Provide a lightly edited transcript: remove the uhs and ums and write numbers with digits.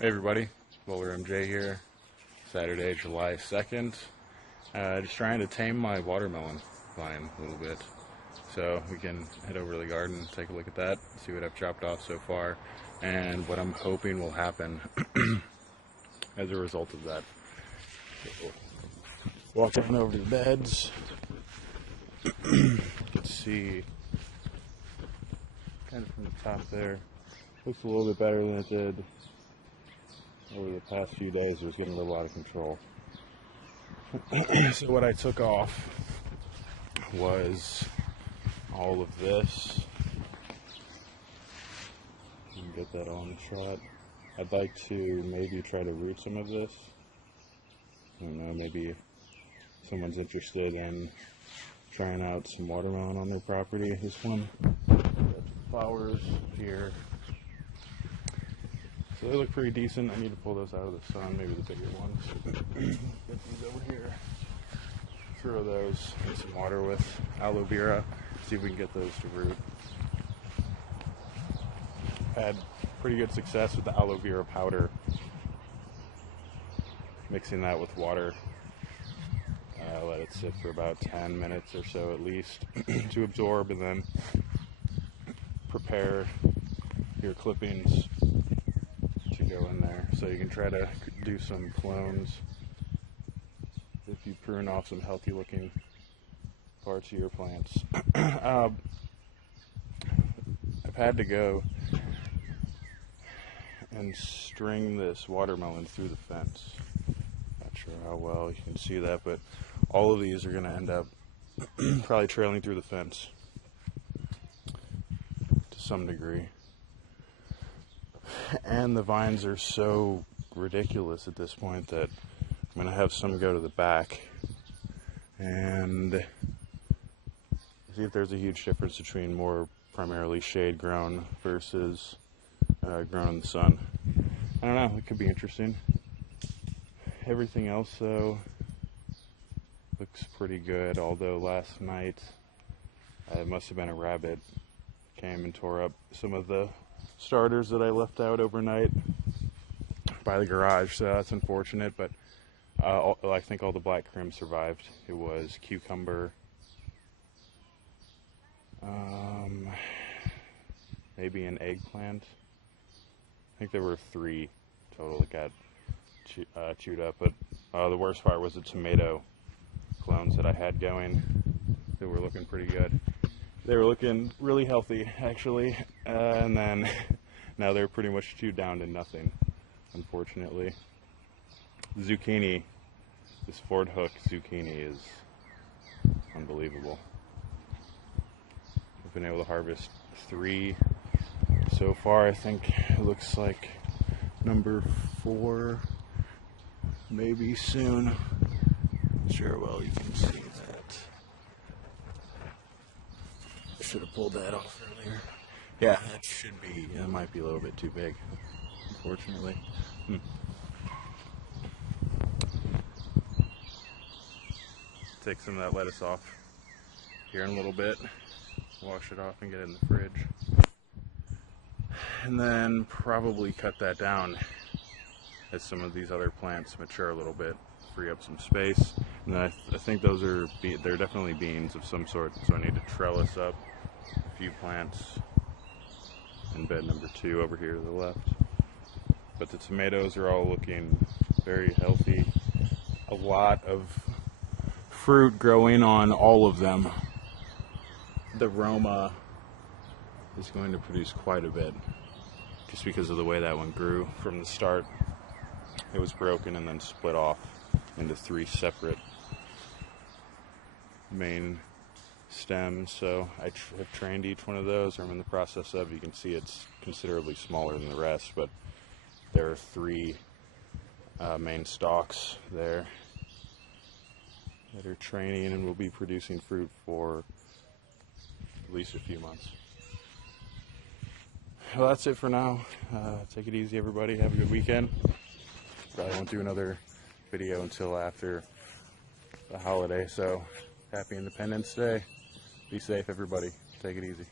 Hey everybody, Bowler MJ here. Saturday, July 2nd. Just trying to tame my watermelon vine a little bit. So we can head over to the garden, take a look at that, see what I've chopped off so far, and what I'm hoping will happen as a result of that. So we'll walk down over to the beds. Let's see, kind of from the top there. Looks a little bit better than it did over the past few days. It was getting a little out of control. So what I took off was all of this. You can get that on the shot. I'd like to maybe try to root some of this. I don't know, maybe if someone's interested in trying out some watermelon on their property. This one, got flowers here. So they look pretty decent. I need to pull those out of the sun, maybe the bigger ones. Get these over here. Throw those in some water with aloe vera. See if we can get those to root. Had pretty good success with the aloe vera powder. Mixing that with water. Let it sit for about 10 minutes or so at least to absorb, and then prepare your clippings to go in there. So you can try to do some clones if you prune off some healthy looking parts of your plants. I've had to go and string this watermelon through the fence. Not sure how well you can see that, but all of these are going to end up probably trailing through the fence to some degree. And the vines are so ridiculous at this point that I'm going to have some go to the back and see if there's a huge difference between more primarily shade grown versus grown in the sun. I don't know, it could be interesting. Everything else though looks pretty good, although last night it must have been a rabbit came and tore up some of the starters that I left out overnight by the garage, so that's unfortunate, but I think all the black crim survived. It was cucumber, maybe an eggplant. I think there were 3 total that got chewed up, but the worst part was the tomato clones that I had going. They were looking pretty good. They were looking really healthy, actually, and then now they're pretty much chewed down to nothing, unfortunately. Zucchini, this Ford Hook zucchini is unbelievable. I've been able to harvest 3 so far. I think it looks like number 4, maybe soon. Not sure well you can see that. Should have pulled that off earlier. Yeah, that should be, it might be a little bit too big, unfortunately. Take some of that lettuce off here in a little bit, wash it off and get it in the fridge. And then probably cut that down as some of these other plants mature a little bit, free up some space. And then I think those are, they're definitely beans of some sort, so I need to trellis up a few plants in bed number 2 over here to the left. But the tomatoes are all looking very healthy. A lot of fruit growing on all of them. The Roma is going to produce quite a bit just because of the way that one grew from the start. It was broken and then split off into 3 separate main stems, so I have trained each one of those, or I'm in the process of. You can see it's considerably smaller than the rest, but there are 3 main stalks there that are training and will be producing fruit for at least a few months. Well, that's it for now. Take it easy, everybody. Have a good weekend. Probably won't do another video until after the holiday, so happy Independence Day. Be safe, everybody. Take it easy.